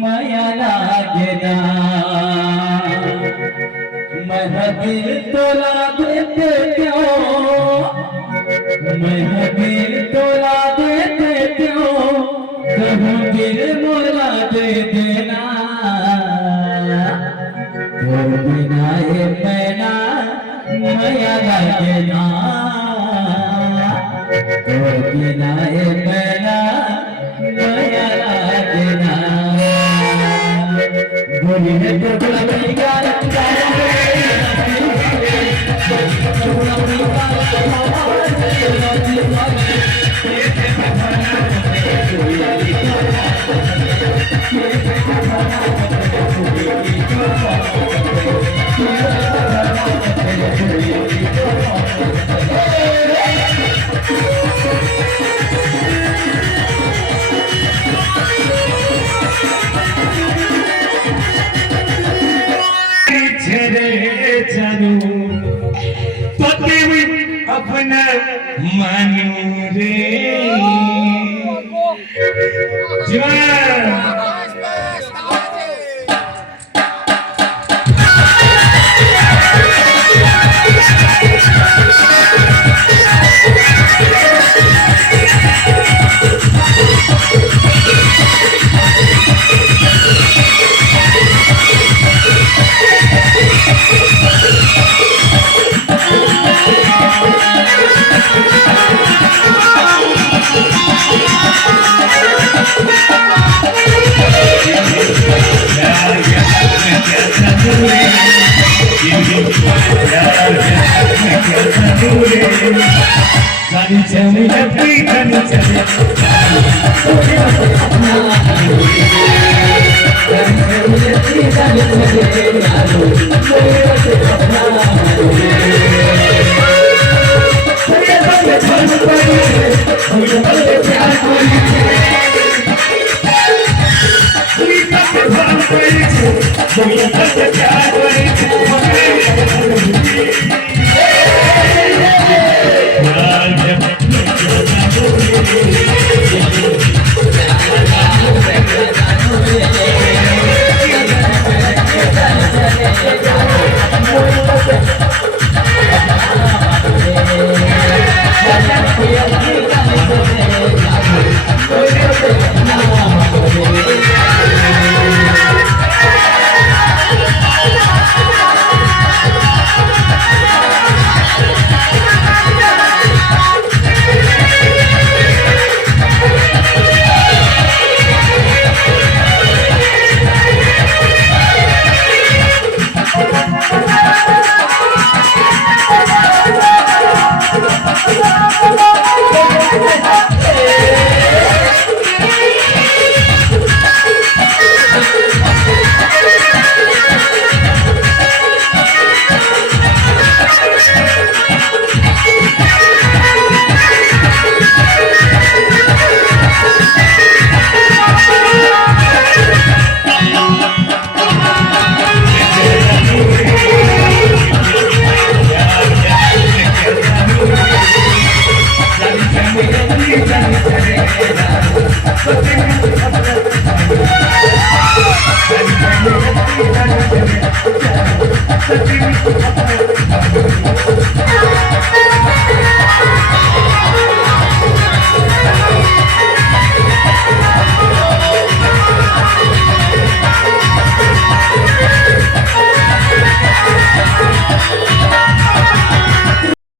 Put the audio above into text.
माया लागेना मैं दिल तोला देते क्यों मैं दिल तोला देते क्यों कहूँ दिल मोला दे देना तो बिना ये मैना माया लागेना तो बिना ये मैना माया लागेना बोली है तो बोला मेरी गाल अपना मानू रे जीवन Tani chami jati tani chami